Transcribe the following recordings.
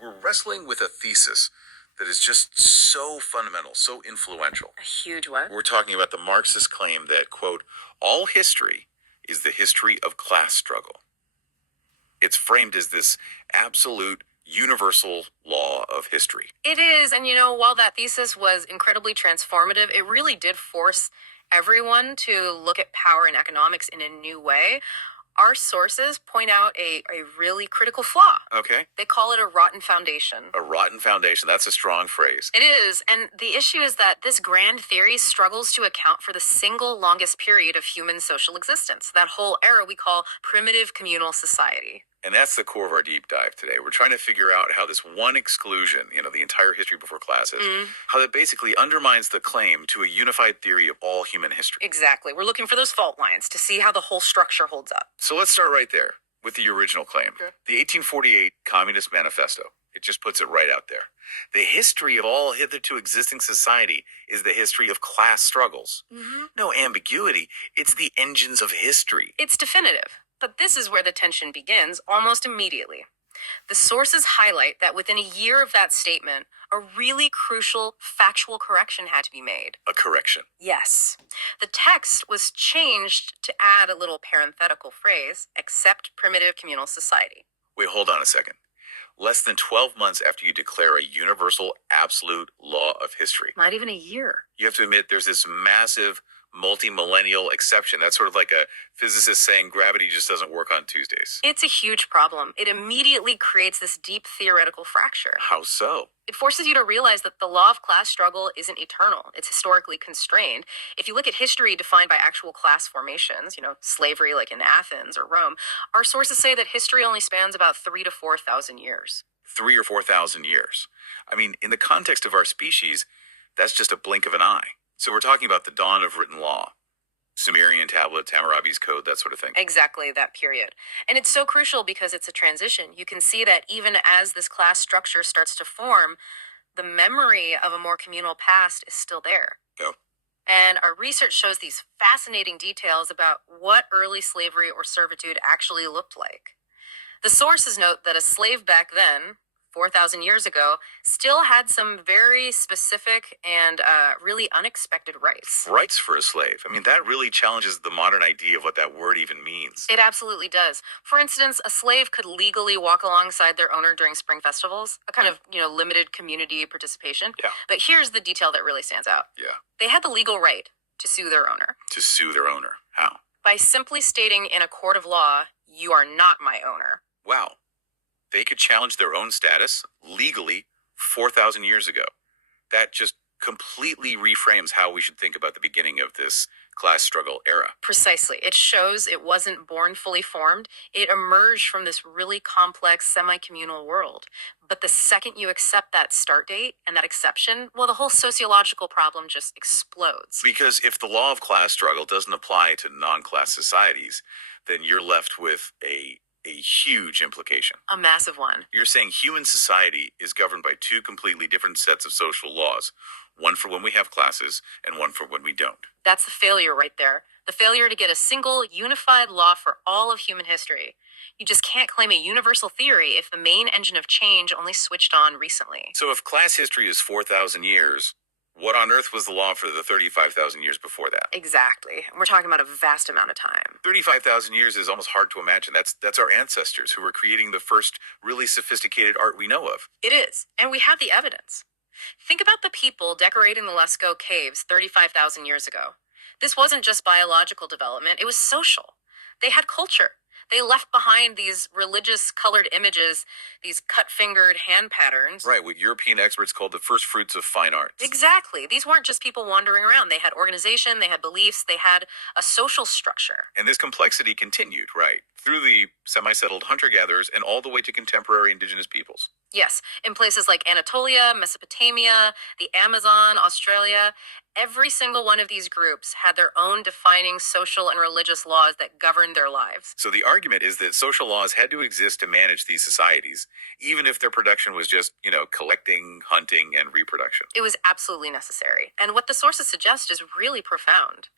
We're wrestling with a thesis that is just so fundamental, so influential. A huge one. We're talking about the Marxist claim that, quote, all history is the history of class struggle. It's framed as this absolute universal law of history. It is, and while that thesis was incredibly transformative, it really did force everyone to look at power and economics in a new way. Our sources point out a really critical flaw. Okay. They call it a rotten foundation. A rotten foundation. That's a strong phrase. It is, and the issue is that this grand theory struggles to account for the single longest period of human social existence, that whole era we call primitive communal society. And that's the core of our deep dive today. We're trying to figure out how this one exclusion, the entire history before classes, how that basically undermines the claim to a unified theory of all human history. Exactly. We're looking for those fault lines to see how the whole structure holds up. So let's start right there with the original claim. Okay. The 1848 Communist Manifesto. It just puts it right out there. The history of all hitherto existing society is the history of class struggles. No ambiguity. It's the engines of history. It's definitive. But this is where the tension begins almost immediately. The sources highlight that within a year of that statement, a really crucial factual correction had to be made. A correction? Yes. The text was changed to add a little parenthetical phrase, except primitive communal society. Wait, hold on a second. Less than 12 months after you declare a universal absolute law of history. Not even a year. You have to admit there's this massive multi-millennial exception. That's sort of like a physicist saying gravity just doesn't work on Tuesdays. It's a huge problem. It immediately creates this deep theoretical fracture. How so? It forces you to realize that the law of class struggle isn't eternal. It's historically constrained. If you look at history defined by actual class formations, slavery like in Athens or Rome, our sources say that history only spans about 3,000 to 4,000 years. 3,000 or 4,000 years. I mean, in the context of our species, that's just a blink of an eye. So we're talking about the dawn of written law, Sumerian tablets, Hammurabi's code, that sort of thing. Exactly, that period. And it's so crucial because it's a transition. You can see that even as this class structure starts to form, the memory of a more communal past is still there. Yeah. And our research shows these fascinating details about what early slavery or servitude actually looked like. The sources note that a slave back then, 4,000 years ago, still had some very specific and really unexpected rights. Rights for a slave. I mean, that really challenges the modern idea of what that word even means. It absolutely does. For instance, a slave could legally walk alongside their owner during spring festivals, a kind of, limited community participation. Yeah. But here's the detail that really stands out. Yeah. They had the legal right to sue their owner. To sue their owner. How? By simply stating in a court of law, "You are not my owner." Wow. They could challenge their own status legally 4,000 years ago. That just completely reframes how we should think about the beginning of this class struggle era. Precisely. It shows it wasn't born fully formed. It emerged from this really complex semi-communal world. But the second you accept that start date and that exception, well, the whole sociological problem just explodes. Because if the law of class struggle doesn't apply to non-class societies, then you're left with a huge implication. A massive one. You're saying human society is governed by two completely different sets of social laws, one for when we have classes and one for when we don't. That's the failure right there. The failure to get a single, unified law for all of human history. You just can't claim a universal theory if the main engine of change only switched on recently. So if class history is 4,000 years, what on earth was the law for the 35,000 years before that? Exactly. We're talking about a vast amount of time. 35,000 years is almost hard to imagine. That's our ancestors who were creating the first really sophisticated art we know of. It is, and we have the evidence. Think about the people decorating the Lascaux caves 35,000 years ago. This wasn't just biological development, it was social. They had culture. They left behind these religious colored images, these cut-fingered hand patterns. Right, what European experts called the first fruits of fine arts. Exactly. These weren't just people wandering around. They had organization, they had beliefs, they had a social structure. And this complexity continued, right, through the semi-settled hunter-gatherers and all the way to contemporary indigenous peoples. Yes, in places like Anatolia, Mesopotamia, the Amazon, Australia, every single one of these groups had their own defining social and religious laws that governed their lives. So the argument is that social laws had to exist to manage these societies, even if their production was just, collecting, hunting, and reproduction. It was absolutely necessary. And what the sources suggest is really profound.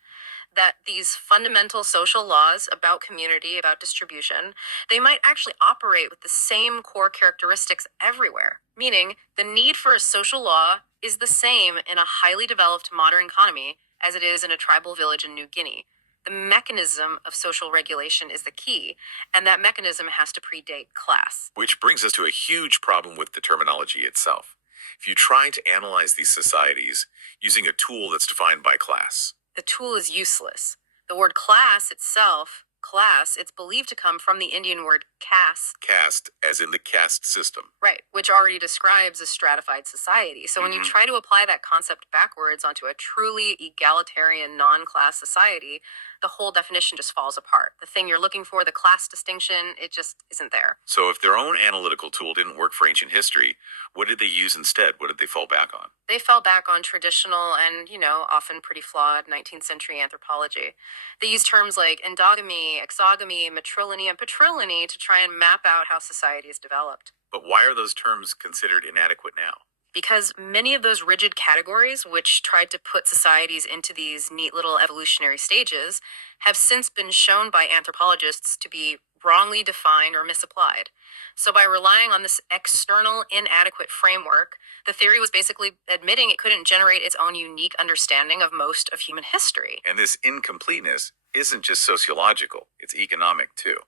that these fundamental social laws about community, about distribution, they might actually operate with the same core characteristics everywhere. Meaning, the need for a social law is the same in a highly developed modern economy as it is in a tribal village in New Guinea. The mechanism of social regulation is the key, and that mechanism has to predate class. Which brings us to a huge problem with the terminology itself. If you try to analyze these societies using a tool that's defined by class, the tool is useless. The word class itself, class, it's believed to come from the Indian word caste. Caste, as in the caste system. Right, which already describes a stratified society. So when you try to apply that concept backwards onto a truly egalitarian, non-class society, the whole definition just falls apart. The thing you're looking for, the class distinction, it just isn't there. So if their own analytical tool didn't work for ancient history, what did they use instead? What did they fall back on? They fell back on traditional and, often pretty flawed 19th century anthropology. They used terms like endogamy, exogamy, matrilineal, and patrilineal to try and map out how society is developed. But why are those terms considered inadequate now? Because many of those rigid categories, which tried to put societies into these neat little evolutionary stages, have since been shown by anthropologists to be wrongly defined or misapplied. So by relying on this external, inadequate framework, the theory was basically admitting it couldn't generate its own unique understanding of most of human history. And this incompleteness isn't just sociological, it's economic too.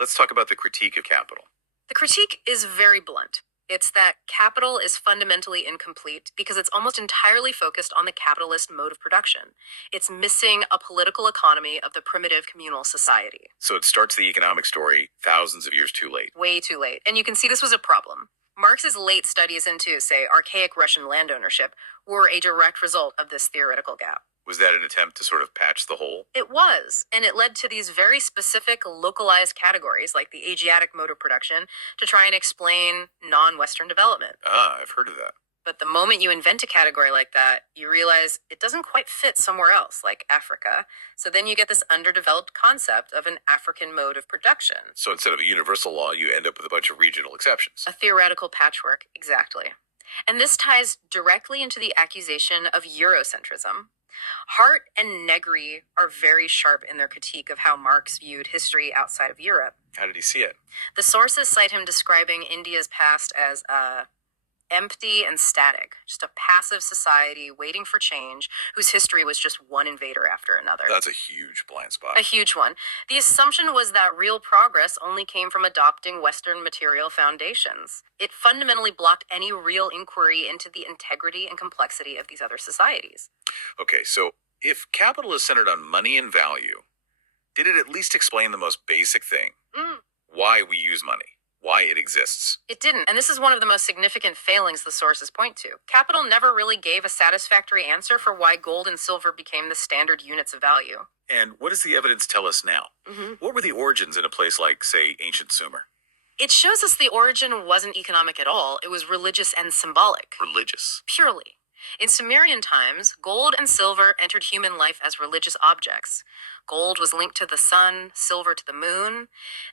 Let's talk about the critique of capital. The critique is very blunt. It's that capital is fundamentally incomplete because it's almost entirely focused on the capitalist mode of production. It's missing a political economy of the primitive communal society. So it starts the economic story thousands of years too late. Way too late. And you can see this was a problem. Marx's late studies into, say, archaic Russian land ownership were a direct result of this theoretical gap. Was that an attempt to sort of patch the hole? It was, and it led to these very specific localized categories like the Asiatic mode of production to try and explain non-Western development. I've heard of that. But the moment you invent a category like that, you realize it doesn't quite fit somewhere else, like Africa. So then you get this underdeveloped concept of an African mode of production. So instead of a universal law, you end up with a bunch of regional exceptions. A theoretical patchwork, exactly. And this ties directly into the accusation of Eurocentrism. Hart and Negri are very sharp in their critique of how Marx viewed history outside of Europe. How did he see it? The sources cite him describing India's past as empty and static, just a passive society waiting for change, whose history was just one invader after another. That's a huge blind spot. A huge one. The assumption was that real progress only came from adopting Western material foundations. It fundamentally blocked any real inquiry into the integrity and complexity of these other societies. Okay, so if capital is centered on money and value, did it at least explain the most basic thing? Why we use money? Why it exists? It didn't, and this is one of the most significant failings the sources point to. Capital never really gave a satisfactory answer for why gold and silver became the standard units of value. And what does the evidence tell us now? What were the origins in a place like, say, ancient Sumer? It shows us the origin wasn't economic at all. It was religious and symbolic. Religious. Purely. In Sumerian times, gold and silver entered human life as religious objects. Gold was linked to the sun, silver to the moon.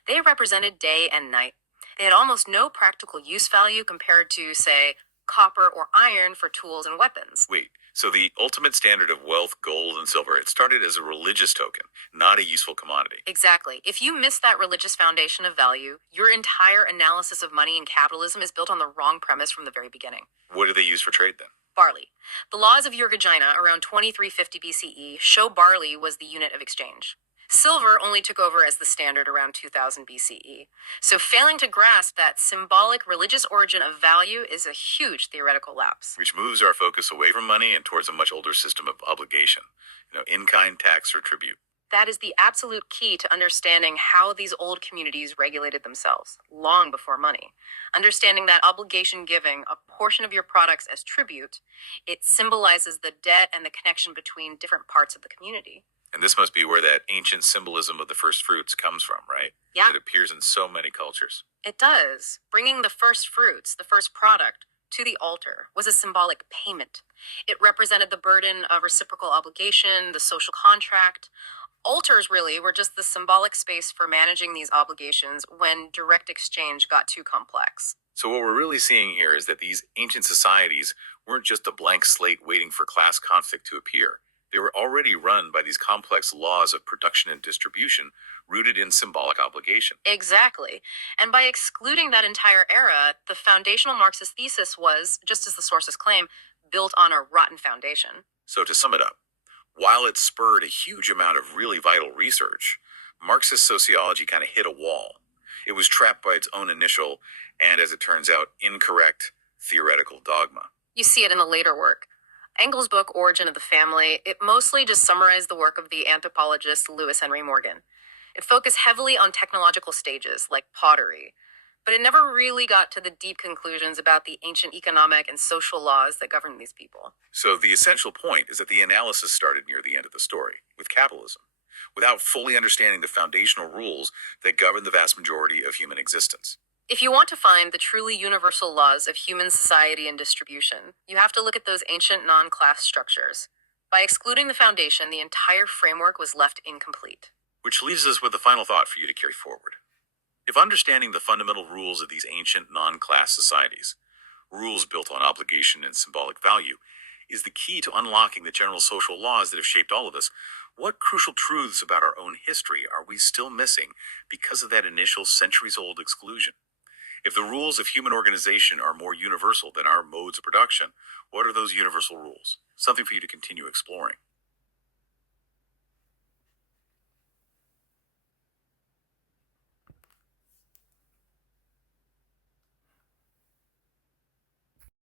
They represented day and night. They had almost no practical use value compared to, say, copper or iron for tools and weapons. Wait, so the ultimate standard of wealth, gold and silver, it started as a religious token, not a useful commodity. Exactly. If you miss that religious foundation of value, your entire analysis of money and capitalism is built on the wrong premise from the very beginning. What do they use for trade then? Barley. The laws of Urgagina around 2350 BCE show barley was the unit of exchange. Silver only took over as the standard around 2000 BCE. So failing to grasp that symbolic religious origin of value is a huge theoretical lapse. Which moves our focus away from money and towards a much older system of obligation. In-kind tax or tribute. That is the absolute key to understanding how these old communities regulated themselves, long before money. Understanding that obligation giving a portion of your products as tribute, it symbolizes the debt and the connection between different parts of the community. And this must be where that ancient symbolism of the first fruits comes from, right? Yeah. It appears in so many cultures. It does. Bringing the first fruits, the first product, to the altar was a symbolic payment. It represented the burden of reciprocal obligation, the social contract. Altars really were just the symbolic space for managing these obligations when direct exchange got too complex. So what we're really seeing here is that these ancient societies weren't just a blank slate waiting for class conflict to appear. They were already run by these complex laws of production and distribution rooted in symbolic obligation. Exactly. And by excluding that entire era, the foundational Marxist thesis was, just as the sources claim, built on a rotten foundation. So to sum it up, while it spurred a huge amount of really vital research, Marxist sociology kind of hit a wall. It was trapped by its own initial, and as it turns out, incorrect theoretical dogma. You see it in the later work. Engels' book, Origin of the Family, it mostly just summarized the work of the anthropologist Lewis Henry Morgan. It focused heavily on technological stages, like pottery, but it never really got to the deep conclusions about the ancient economic and social laws that govern these people. So the essential point is that the analysis started near the end of the story, with capitalism, without fully understanding the foundational rules that govern the vast majority of human existence. If you want to find the truly universal laws of human society and distribution, you have to look at those ancient non-class structures. By excluding the foundation, the entire framework was left incomplete. Which leaves us with a final thought for you to carry forward. If understanding the fundamental rules of these ancient non-class societies, rules built on obligation and symbolic value, is the key to unlocking the general social laws that have shaped all of us, what crucial truths about our own history are we still missing because of that initial centuries-old exclusion? If the rules of human organization are more universal than our modes of production, what are those universal rules? Something for you to continue exploring.